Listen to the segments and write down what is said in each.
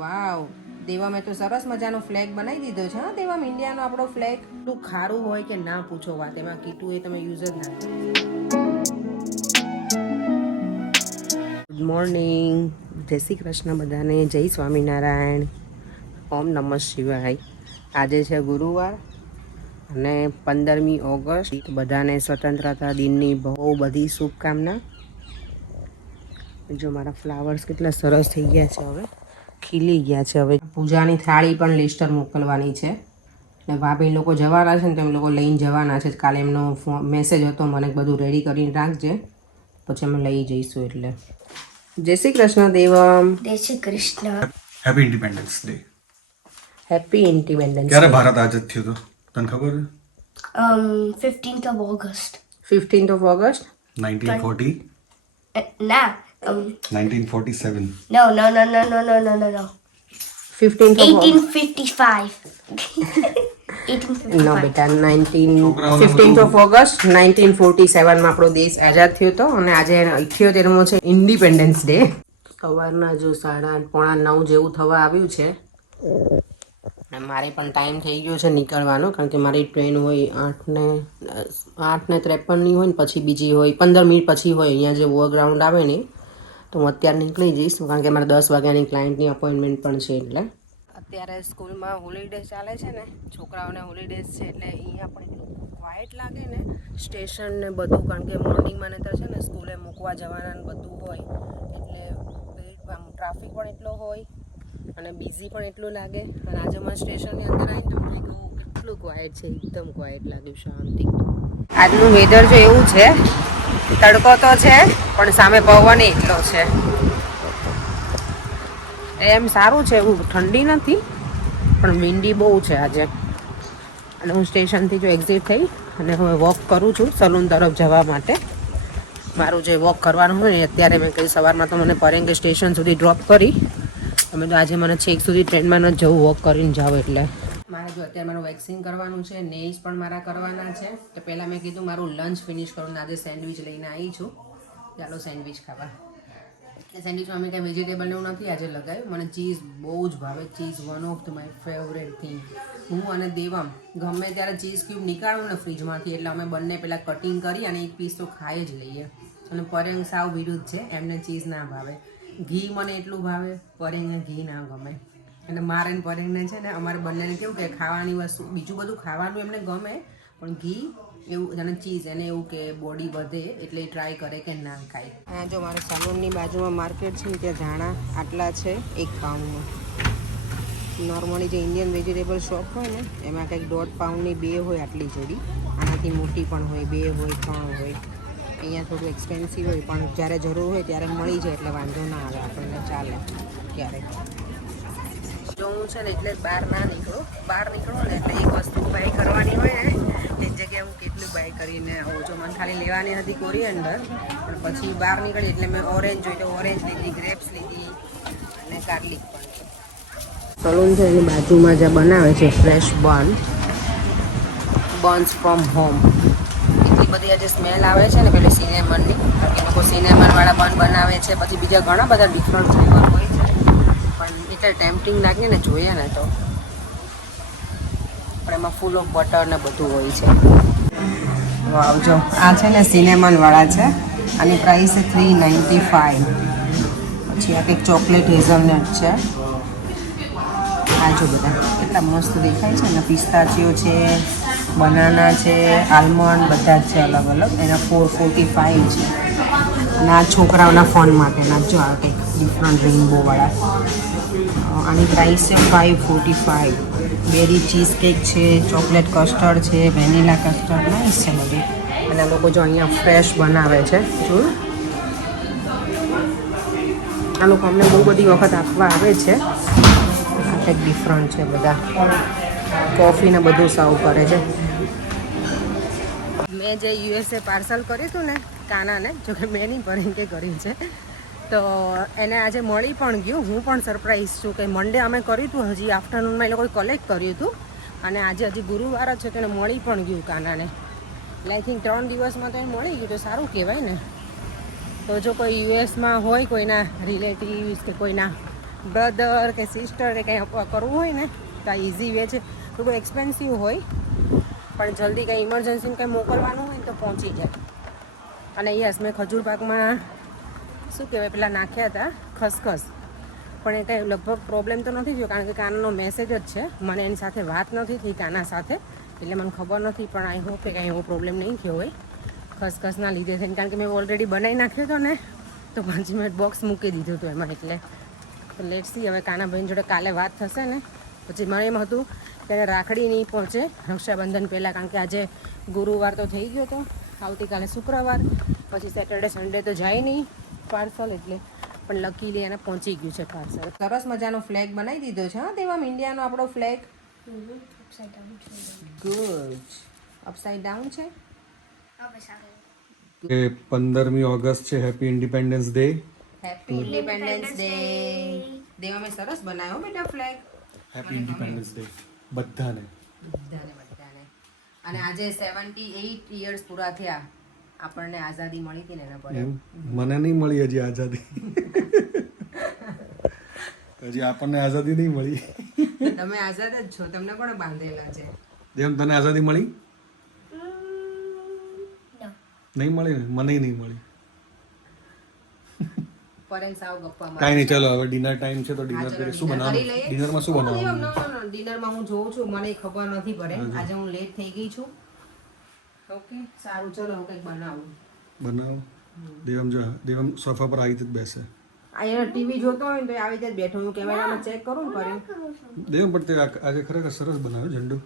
વાવ, દેવામાં તો સરસ મજાનો ફ્લેગ બનાવી દીધો છે. હા દેવામાં ઇન્ડિયાનો આપણો ફ્લેગ. એટલું ખારું હોય કે ના પૂછો વાત. એમાં કીટું એ તમે યુઝ જ ના કરો. ગુડ મોર્નિંગ, જય શ્રી કૃષ્ણ બધાને, જય સ્વામિનારાયણ, ઓમ નમઃ શિવાય. આજે છે ગુરુવાર અને 15મી ઓગસ્ટ. બધાને સ્વતંત્રતા દિનની બહુ બધી શુભકામના. જો મારા ફ્લાવર્સ કેટલા સરસ થઈ ગયા છે, હવે ખીલી ગયા છે. હવે પૂજાની થાળી પણ લિસ્ટર મોકલવાની છે ને ભાભી લોકો જવાના છે ને તેમ લોકો લઈને જવાના છે. કાલે એમનો મેસેજ હતો મને, બધું રેડી કરીને રાખજે, પછી અમે લઈ જઈશું. એટલે જય શ્રી કૃષ્ણ દેવમ. જય Shri Krishna. Happy independence day. Happy independence. ક્યારે ભારત આઝાદ થયું હતું તને ખબર છે? 15th of August. 15th of August 1940. Nah. 1947. No. 15th of 1855. 1855. નો બેટા, 15th of August 1947 માં આપણો દેશ આઝાદ થયો હતો અને આજે 78મો છે ઇન્ડિપેન્ડન્સ ડે. સવારના જો 8:30 પોણા 9 જેવું થવા આવ્યું છે. મારે પણ ટાઈમ થઈ ગયો છે નીકળવાનો, કારણ કે મારી ટ્રેન હોય 8:53ની હોય ને પછી બીજી હોય 15 મિનિટ પછી હોય. અહીંયા જે ઓવરગ્રાઉન્ડ આવે ને તો હું અત્યારે નીકળી જઈશ, કારણ કે મારે 10 વાગ્યાની ક્લાયન્ટની અપોઇન્ટમેન્ટ પણ છે. એટલે અત્યારે સ્કૂલમાં હોલિડે ચાલે છે ને, છોકરાઓને હોલિડેઝ છે, એટલે અહીંયા પણ એટલું ક્વાઇટ લાગે ને, સ્ટેશન ને બધું, કારણ કે મોર્નિંગમાં ને તો છે ને સ્કૂલે મૂકવા જવાના ને બધું હોય, એટલે ટ્રાફિક પણ એટલો હોય અને બિઝી પણ એટલું લાગે. અને આજે મને સ્ટેશનની અંદર આવીને તો મને કહું કેટલું ક્વાઇટ છે, એકદમ ક્વાઇટ લાગ્યું, શાંતિ. આજનું વેધર જો એવું છે, તડકો તો છે પણ સામે પવન એટલો છે. એમ સારું છે, એવું ઠંડી નથી પણ વિન્ડી બહુ છે આજે. અને હું સ્ટેશનથી જો એક્ઝિટ થઈ અને હવે વોક કરું છું સલૂન તરફ જવા માટે. મારું જે વોક કરવાનું હોય ને, અત્યારે મેં કહ્યું સવારમાં તો મને પરેંગે સ્ટેશન સુધી ડ્રોપ કરી, અમે તો આજે મને છેક સુધી ટ્રેનમાં ન જવું, વોક કરીને જાઉં. એટલે મારે જો અત્યારે મારું વેક્સિંગ કરવાનું છે, નેલ્સ પણ મારા કરવાના છે. તો પહેલાં મેં કીધું મારું લંચ ફિનિશ કરું. આજે સેન્ડવિચ લઈને આવી છું, ચાલો સેન્ડવિચ ખાવા. સેન્ડવિચમાં અમે કંઈ વેજીટેબલ ને એવું નથી આજે લગાવ્યું. મને ચીઝ બહુ જ ભાવે. Cheese one of my favourite thing. હું અને દેવમ ગમે ત્યારે ચીઝ ક્યુબ નીકાળું ને ફ્રીજમાંથી, એટલે અમે બંને પહેલાં કટિંગ કરી અને એક પીસ તો ખાઈ જ લઈએ. અને પરેંગ સાવ વિરુદ્ધ છે, એમને ચીઝ ના ભાવે. ઘી મને એટલું ભાવે, પરેંગને ઘી ના ગમે. એટલે મારે ને પરેંગને છે ને, અમારે બંનેને કેવું કે ખાવાની વસ્તુ, બીજું બધું ખાવાનું એમને ગમે, પણ ઘી એવું અને ચીઝ એને એવું કે બોડી વધે, એટલે ટ્રાય કરે કે ના ખાય. અહીંયા જો મારે સલૂનની બાજુમાં માર્કેટ છે, ત્યાં ધાણા આટલા છે 1 પાઉન્ડનું. નોર્મલી જે ઇન્ડિયન વેજીટેબલ શોપ હોય ને, એમાં કંઈક 1.5 પાઉન્ડની 2 હોય આટલી જોડી. આનાથી મોટી પણ હોય, 2 હોય, 3 હોય. અહીંયા થોડું એક્સપેન્સિવ હોય, પણ જ્યારે જરૂર હોય ત્યારે મળી જાય, એટલે વાંધો ના આવે, આપણને ચાલે ક્યારેક. જો હું છે ને એટલે બહાર ના નીકળું. બહાર નીકળું ને એટલે એક વસ્તુ બાય કરવાની હોય ને, એક જગ્યાએ હું કેટલું બાય કરીને આવું. જો મને ખાલી લેવાની હતી કોરિએન્ડર, પણ પછી બહાર નીકળી એટલે મેં ઓરેન્જ જોઈ તો ઓરેન્જ લીધી, ગ્રેપ્સ લીધી અને ગાર્લિક પણ છે. સલૂન છે એની બાજુમાં જ્યાં બનાવે છે ફ્રેશ બન્સ ફ્રોમ હોમ. એટલી બધી આજે સ્મેલ આવે છે ને પેલી સિનેમનની, એ લોકો સિનેમનવાળા બન બનાવે છે. પછી બીજા ઘણા બધા ડિફરન્ટ ફ્લેવર હોય છે, પણ એટલે ટેમ્પટિંગ લાગે ને જોઈએ ને તો. પણ એમાં ફૂલ ઓફ બટર ને બધું હોય છે. વાવ, જો આ છે ને સિનેમનવાળા છે, આની પ્રાઇસ છે 395. પછી આ કંઈક ચોકલેટ હેઝલનટ છે. આ જો બધા કેટલા મસ્ત દેખાય છે ને, પિસ્તાચીઓ છે, બનાના છે, આલમંડ, બધા જ છે અલગ અલગ. એના 445 છે. અને આ છોકરાઓના ફોન માટેના જો આ કંઈક ડિફરન્ટ રેઇનબોવાળા. આની પ્રાઇસ છે 545. બેરી ચીઝ કેક છે, ચોકલેટ કસ્ટર્ડ છે, વેનીલા કસ્ટર્ડ, નાઈસ છે બધું. અને લોકો જો અહીંયા ફ્રેશ બનાવે છે, જોયું. આ લોકો અમને બહુ બધી વખત આપવા આવે છે. આ કંઈક ડિફરન્ટ છે, બધા કોફી ને બધું સર્વ કરે છે. મેં જે USA પાર્સલ કર્યું હતું ને કાનાને, જોકે મેં નહીં પરેંગે કર્યું છે, તો એને આજે મળી પણ ગયું. હું પણ સરપ્રાઈઝ છું કે મંડે અમે કર્યું હતું, હજી આફ્ટરનૂનમાં એ લોકોએ કલેક્ટ કર્યું હતું અને આજે હજી ગુરુવાર જ છે તો એને મળી પણ ગયું કાનાને. એટલે આઈ થિંક 3 દિવસમાં તો એને મળી ગયું, તો સારું કહેવાય ને. તો જો કોઈ યુએસમાં હોય, કોઈના રિલેટિવ્સ કે કોઈના બ્રધર કે સિસ્ટર કે કંઈ કરવું હોય ને તો આ ઇઝી વે છે. થોડું એક્સપેન્સિવ હોય પણ જલ્દી કંઈ ઇમરજન્સીમાં કંઈ મોકલવાનું હોય ને તો પહોંચી જાય. અને યસ મેં ખજૂર પાકમાં શું કહેવાય પેલા નાખ્યા હતા ખસખસ, પણ એ કંઈ લગભગ પ્રોબ્લેમ તો નથી થયો કારણ કે કાનાનો મેસેજ જ છે. મને એની સાથે વાત નથી થઈ કાના સાથે, એટલે મને ખબર નથી, પણ આઈ હોપ કે કાંઈ એવો પ્રોબ્લેમ નહીં થયો હોય ખસખસના લીધે થઈને, કારણ કે મેં ઓલરેડી બનાવી નાખ્યો હતો ને તો 5 મિનિટ બોક્સ મૂકી દીધું હતું એમાં. એટલે તો લેટ્સ સી હવે કાનાભાઈ જોડે કાલે વાત થશે ને પછી. મને એમ હતું કે રાખડી નહીં પહોંચે રક્ષાબંધન પહેલાં, કારણ કે આજે ગુરુવાર તો થઈ ગયો હતો, આવતીકાલે શુક્રવાર, પછી સેટરડે સન્ડે તો જાય નહીં પાર્સલ, એટલે પણ લકીલી એને પહોંચી ગયું છે પાર્સલ. સરસ મજાનો ફ્લેગ બનાવી દીધો છે હા તેમાં ઇન્ડિયાનો આપણો ફ્લેગ. ગુડ. અપસાઇડ ડાઉન છે. 15મી ઓગસ્ટ છે, happy independence day. Happy independence day. દેવા મેં સરસ બનાવ્યો બેટા ફ્લેગ. હેપી ઇન્ડિપેન્ડન્સ ડે બધાને. બધાને. અને આજે 78 ઇયર્સ પૂરા થયા આપણને આઝાદી મળી હતી ને એના પર. મને નહીં મળી હજી આઝાદી. હજી આપણને આઝાદી નહીં મળી. તમે આઝાદ જ છો, તમને કોણે બાંધેલા છે? દેવ તને આઝાદી મળી? No. નહીં મળી ને, મને નહીં મળી. પરેન સાવ ગપ્પા મારે. કાંઈ નહીં, ચલો હવે ડિનર ટાઈમ છે તો ડિનર કરીએ. શું બનાવવાનું? ડિનરમાં શું બનાવવાનું? ડિનરમાં હું જોઉં છું, મને ખબર નથી પડે. આજે હું લેટ થઈ ગઈ છું. ઓકે સારું, ચલો હું કંઈક બનાવું. બનાવો. દેવમ જો દેવમ સોફા પર આવી જ બેસે. અહીંયા ટીવી જોતો હોય ને તો આવી રીતે બેઠો હું કેમેરામાં ચેક કરું ને કરે. દેવમ પણ તે આજે ખરેખર સરસ બનાવ્યો ઝંડુ.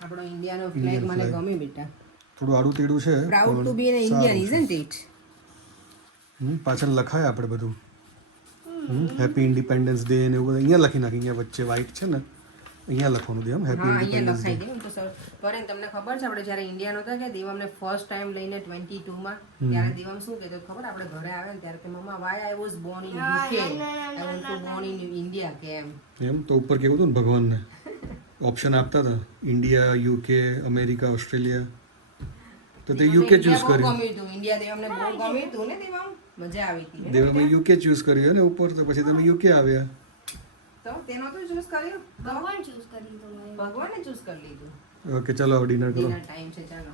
આપણો ઇન્ડિયાનો ફ્લેગ મને ગમે બેટા. થોડું આડું તેડું છે. Proud to be an Indian, isn't it? પાછળ લખાય આપણે બધું હેપી ઇન્ડિપેન્ડન્સ ડે ને એવું બધું અહીંયા લખી નાખી. અહીંયા વચ્ચે વ્હાઈટ છે ને અહીંયા લખવાનું દેમ હેપી હા અહીંયા ઇન્ડિપેન્ડન્સ ડે. લખાઈ દે તો સર. પરેન તમને ખબર છે આપણે જ્યારે ઇન્ડિયાનો હતો કે દેવમને ફર્સ્ટ ટાઈમ લઈને 22 માં ત્યારે દેવમ શું કહેતો ખબર? આપણે ઘરે આવે ને ત્યારે કે મમ્મા why I was born in UK, I want to born in India કે એમ તો ઉપર કેવું હતું ને ભગવાનને ઓપ્શન આપતા હતા ઇન્ડિયા, યુકે, અમેરિકા, ઓસ્ટ્રેલિયા, તો તે યુકે ચૂઝ કર્યું. ગમ્યું હતું ઇન્ડિયા, દેવમને બહુ ગમ્યું હતું ને દેવમ, મજા આવી હતી. દેવમે યુકે ચૂઝ કર્યું ને ઉપર, તો પછી તમે યુકે આવ્યા. તો તેનો તો ચૂઝ કર્યું, ભગવાન choose કરી દીધું. ભગવાને ચૂઝ કરી લીધું. ઓકે ચલો હવે ડિનર કરો. ડિનર ટાઈમ છે, ચાલો.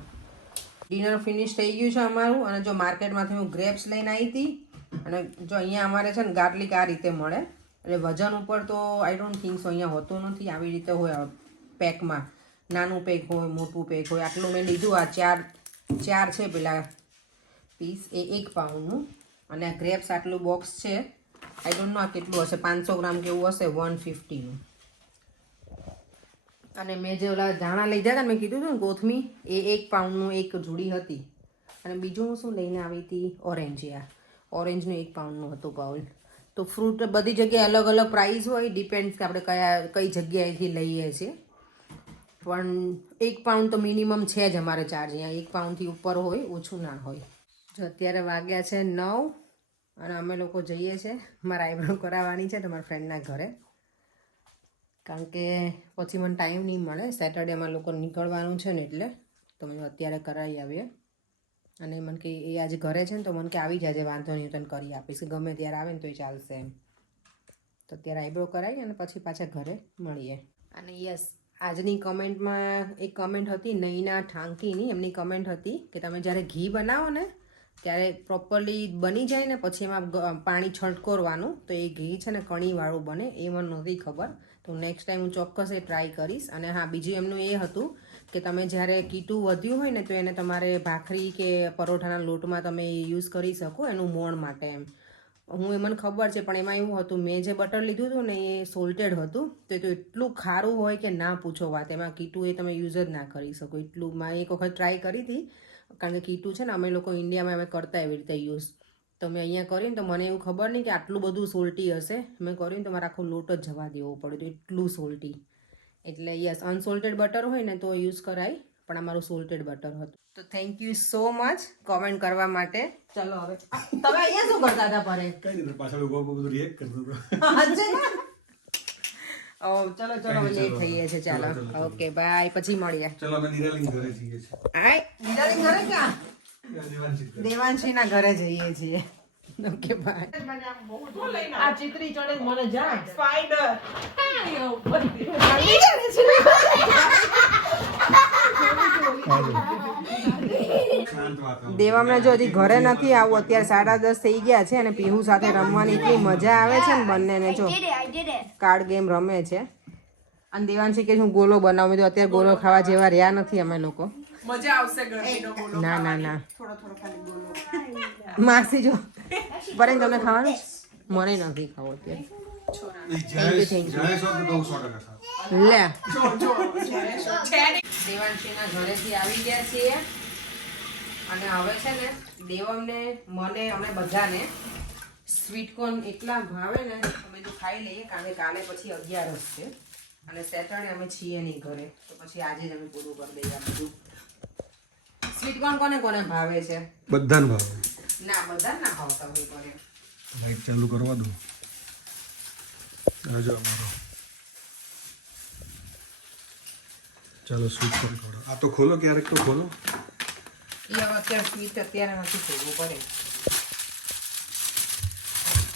ડિનર ફિનિશ થઈ ગયું છે અમારું. અને જો માર્કેટમાંથી હું ગ્રેપ્સ લઈને આવી હતી, અને જો અહીંયા અમારે છે ને ગાર્લિક આ રીતે મળે, એટલે વજન ઉપર તો આઈ ડોન્ટ થિંક સો અહીંયા હોતું નથી. આવી રીતે હોય પેકમાં, નાનું પેક હોય, મોટું પેક હોય. આટલું મેં લીધું. આ ચાર છે પેલા પીસ, એ 1 પાઉન્ડનું. અને આ ગ્રેપ્સ આટલું બોક્સ છે, આઈ ડોન્ટ નો આ કેટલું હશે, 500 ગ્રામ કેવું હશે, 150નું. અને મેં જે ઓલા ધાણા લીધા હતા મેં કીધું હતું ને કોથમી, એ 1 પાઉન્ડનું એક જોડી હતી. અને બીજું હું શું લઈને આવી હતી? ઓરેન્જ. ઓરેન્જનું 1 પાઉન્ડનું હતું બાઉલ. તો ફ્રૂટ બધી જગ્યાએ અલગ અલગ પ્રાઇસ હોય, ડિપેન્ડ્સ કે આપણે કઈ જગ્યાએથી લઈએ છીએ. પણ 1 પાઉન્ડ તો મિનિમમ છે જ અમારે ચાર્જ અહીંયા. 1 પાઉન્ડથી ઉપર હોય, ઓછું ના હોય. જો અત્યારે વાગ્યા છે 9 અને અમે લોકો જઈએ છીએ મારા આઈબ્રો કરાવવાની છે તમારા ફ્રેન્ડના ઘરે, કારણ કે પછી મને ટાઈમ નહીં મળે. સેટરડેમાં લોકો નીકળવાનું છે ને એટલે તો મેં અત્યારે કરાવી આવીએ. અને મને કે એ આજે ઘરે છે ને તો મને કે આવી જાજે, વાંધો નહીં, તને કરી આપીશ, ગમે ત્યારે આવે ને તોય ચાલશે એમ. તો અત્યારે આઈબ્રો કરાવી અને પછી પાછા ઘરે મળીએ. અને યસ, આજની કમેન્ટમાં એક કમેન્ટ હતી નૈના ઠાંકીની. એમની કમેન્ટ હતી કે તમે જ્યારે ઘી બનાવો ને ત્યારે પ્રોપરલી બની જાય ને પછી એમાં પાણી છંટકોરવાનું, તો એ ઘી છે ને કણીવાળું બને. એ મને નહોતી ખબર, તો નેક્સ્ટ ટાઈમ હું ચોક્કસ એ ટ્રાય કરીશ. અને હા, બીજું એમનું એ હતું કે તમે જ્યારે કીટું વધ્યું હોય ને તો એને તમારે ભાખરી કે પરોઠાના લોટમાં તમે યુઝ કરી શકો એનું મોણ માટે એમ. હું મને ખબર છે, પણ એમાં એવું હતું મેં જે બટર લીધું હતું ને એ સોલ્ટેડ હતું, તો એ તો એટલું ખારું હોય કે ના પૂછો વાત. એમાં કીટું એ તમે યુઝ જ ના કરી શકો એટલું. મેં એક વખત ટ્રાય કરી હતી, કારણ કે કીટું છે ને અમે લોકો ઇન્ડિયામાં અમે કરતા એવી રીતે યુઝ. તો મેં અહીંયા કરીને તો મને એવું ખબર નહીં કે આટલું બધું સોલ્ટી હશે. મેં કર્યું તો મારે આખો લોટ જ જવા દેવો પડ્યો, તો એટલું સોલ્ટી. એટલે યસ, અનસોલ્ટેડ બટર હોય ને તો યુઝ કરાય, પણ અમારું સોલ્ટેડ બટર હતું. તો thank you so much comment કરવા માટે. ચલો હવે તમે અહીંયા શું કરતા હતા પરે? કઈ નહીં, પાછળ ઉભો બધું રિએક્ટ કરતો હતો. ચલો ચલો લેટ થઈએ છે. ચાલો ઓકે બાય, પછી મળીએ. ચલો અમે નિરાલીન ઘરે જઈએ છીએ. આય નિરાલી ઘરે ક્યાં? દેવાંશીના ઘરે જઈએ છીએ. Okay bye. આ ચિત્રી ચડે મને જાય શાંત વાતાવરણ. દેવામને જો હજી ઘરે નથી આવું, અત્યારે 10:30 થઈ ગયા છે અને પીહુ સાથે રમવાની એટલી મજા આવે છે ને બંનેને. જો I did it. Card game રમે છે અને દેવાંશી કે હું ગોલો બનાવું. તો અત્યારે ગોલો ખાવા જેવા રહ્યા નથી અમે લોકો. મજા આવશે ગરમીનો બોલો ના ના ના થોડો થોડો ખાલી બોલો માસી જો પરેંગ તમને ખાવાનું છે? મને નથી ખાવું અત્યારે. એ જયેશ જયેશ હોત તો 100% સારું. લે છે ને દેવાંશીના ઘરેથી આવી ગયા છીએ અને હવે છે ને દેવમને મને અમે બધાને સ્વીટ કોર્ન એટલા ભાવે ને અમે તો ખાઈ લઈએ, કારણ કે કાલે પછી 11 છે અને સેટરડે અમે છીએ નહીં ઘરે, તો પછી આજે જ અમે પૂરું કરી દઈએ આ બધું. સ્વીટ કોર્ન કોને કોને ભાવે છે? બધાને ભાવે. ના બધા ના ભાવતા હોય ઘરે. લાઈટ ચાલુ કરવા દો. આ જો અમારો ચાલો સ્વીટ કોર્ન ખવડાવો. આ તો ખોલો, ક્યારેક તો ખોલો. એ હવે અત્યારે સ્વીટ અત્યારે નથી થવું પડે.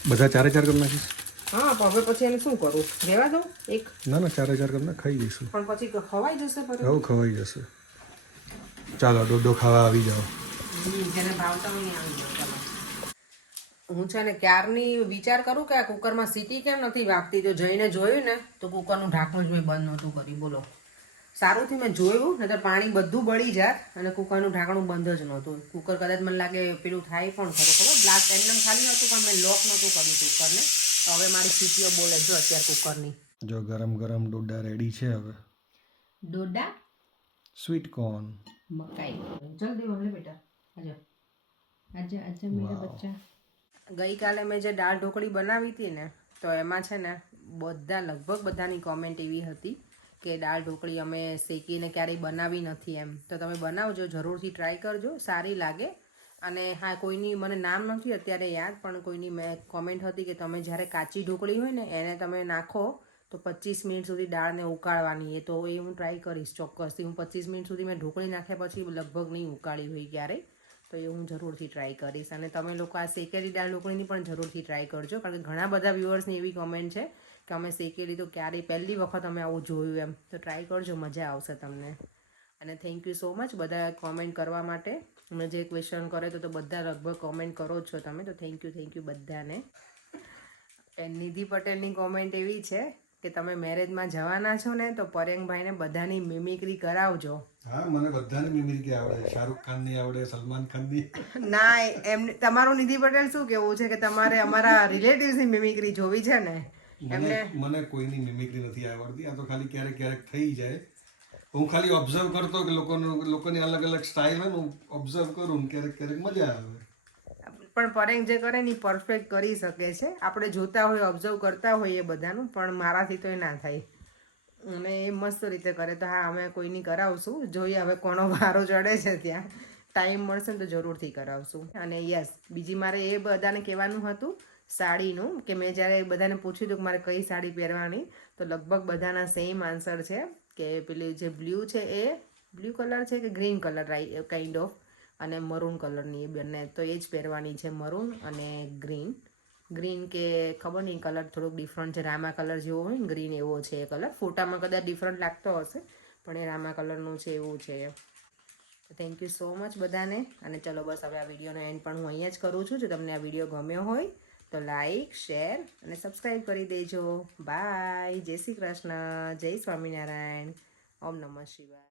બધા 4 કરી નાખીશ. હા પણ હવે પછી એને શું કરું? રહેવા દઉં એક? ના ના 4 કરી નાખ, ખાઈ જઈશું. પણ પછી ખવાઈ જશે પર. હવે ખવાઈ જશે. ચાલો ડોડો ખાવા આવી જાઓ. જેને ભાવતા હોય આવી જાઓ તમે. હું છે ને ક્યારની વિચાર કરું કે આ કુકરમાં સીટી કેમ નથી વાગતી, તો જઈને જોયું ને તો કુકરનું ઢાંકણું જ મેં બંધ નહોતું કર્યું. બોલો સારુંથી મેં જોયું, નહીંતર પાણી બધું બળી જાત અને કુકરનું ઢાંકણું બંધ જ નહોતું. કુકર કદાચ મને લાગે પેલું થાય પણ ખરો ખરો બ્લાસ્ટ એમનેમ ખાલી હતું પણ મેં લોક નહોતું કર્યું કુકરને. તો હવે મારી સીટીઓ બોલે જો અત્યારે કુકરની. જો ગરમ ગરમ ડોડા રેડી છે. હવે ડોડા સ્વીટ કોર્ન. મકાઈ જલ્દી વળે બેટા. આજા આજા આજા મેરા બચ્ચા. ગઈકાલે મેં જે દાળ ઢોકળી બનાવી હતી ને, તો એમાં છે ને લગભગ બધાની કોમેન્ટ એવી હતી કે દાળ ઢોકળી અમે શેકીને ક્યારેય બનાવી નથી એમ. તો તમે બનાવજો, જરૂરથી ટ્રાય કરજો, સારી લાગે. અને હા, કોઈની મને નામ નથી અત્યારે યાદ, પણ કોઈની મેં કોમેન્ટ હતી કે તમે જ્યારે કાચી ઢોકળી હોય ને એને તમે નાખો તો 25 મિનિટ સુધી દાળને ઉકાળવાની. એ તો એ હું ટ્રાય કરીશ ચોક્કસથી. હું 25 મિનિટ સુધી મેં ઢોકળી નાખ્યા પછી લગભગ નહીં ઉકાળી હોય ક્યારેય, તો એ હું જરૂરથી ટ્રાય કરીશ. અને તમે લોકો આ શેકેલી દાળ ઢોકળીની પણ જરૂરથી ટ્રાય કરજો, કારણ કે ઘણા બધા વ્યુઅર્સની એવી કોમેન્ટ છે કે અમે શેકેલી તો ક્યારેય પહેલી વખત અમે આવું જોયું એમ. તો ટ્રાય કરજો, મજા આવશે તમને. અને થેન્ક યુ સો મચ બધા કોમેન્ટ કરવા માટે. મેં જે ક્વેશ્ચન કરે તો બધા લગભગ કોમેન્ટ કરો જ છો તમે, તો થેન્ક યુ બધાને. નિધિ પટેલની કોમેન્ટ એવી છે કે તમે મેરેજમાં જવાના છો ને તો પરેંગભાઈને બધાની મિમિક્રી કરાવજો. હા, મને બધાને મિમિક્રી આવડે. શાહરુખ ખાનની આવડે, સલમાન ખાનની. ના એમને તમારું નિધિ પટેલ શું કેવું છે કે તમારે અમારા રિલેટિવ્સની મિમિક્રી જોવી છે ને? મને કોઈની મિમિક્રી નથી આવડતી. આ તો ખાલી ક્યારેક ક્યારેક થઈ જાય. હું ખાલી ઓબ્ઝર્વ કરતો કે લોકોની અલગ અલગ સ્ટાઇલ હોય ને, હું ઓબ્ઝર્વ કરું, ક્યારેક ક્યારેક મજા આવે. પણ પરેંગ જે કરે ને પરફેક્ટ કરી શકે છે. આપણે જોતા હોય, ઓબ્ઝર્વ કરતા હોઈએ બધાનું, પણ મારાથી તો એ ના થાય. અને એ મસ્ત રીતે કરે. તો હા, અમે કોઈની કરાવશું, જોઈએ હવે કોનો વારો ચડે છે. ત્યાં ટાઈમ મળશે ને તો જરૂરથી કરાવશું. અને યસ, બીજી મારે એ બધાને કહેવાનું હતું સાડીનું, કે મેં જ્યારે બધાને પૂછ્યું હતું કે મારે કઈ સાડી પહેરવાની, તો લગભગ બધાના સેમ આન્સર છે કે પેલી જે બ્લુ છે એ બ્લુ કલર છે કે ગ્રીન કલર કાઇન્ડ ઓફ, અને મરૂન કલરની એ બંને. તો એ જ પહેરવાની છે, મરૂન અને ગ્રીન કે ખબર નહીં, કલર થોડોક ડિફરન્ટ છે. રામા કલર જેવો હોય ને ગ્રીન, એવો છે એ કલર. ફોટામાં કદાચ ડિફરન્ટ લાગતો હશે પણ એ રામા કલરનું છે, એવું છે. થેન્ક યુ સો મચ બધાને. અને ચલો બસ હવે આ વિડીયોનો એન્ડ પણ હું અહીંયા જ કરું છું. જો તમને આ વિડીયો ગમ્યો હોય તો લાઈક, શેર અને સબસ્ક્રાઈબ કરી દેજો. બાય. જય શ્રી કૃષ્ણ. જય સ્વામિનારાયણ. ઓમ નમઃ શિવાય.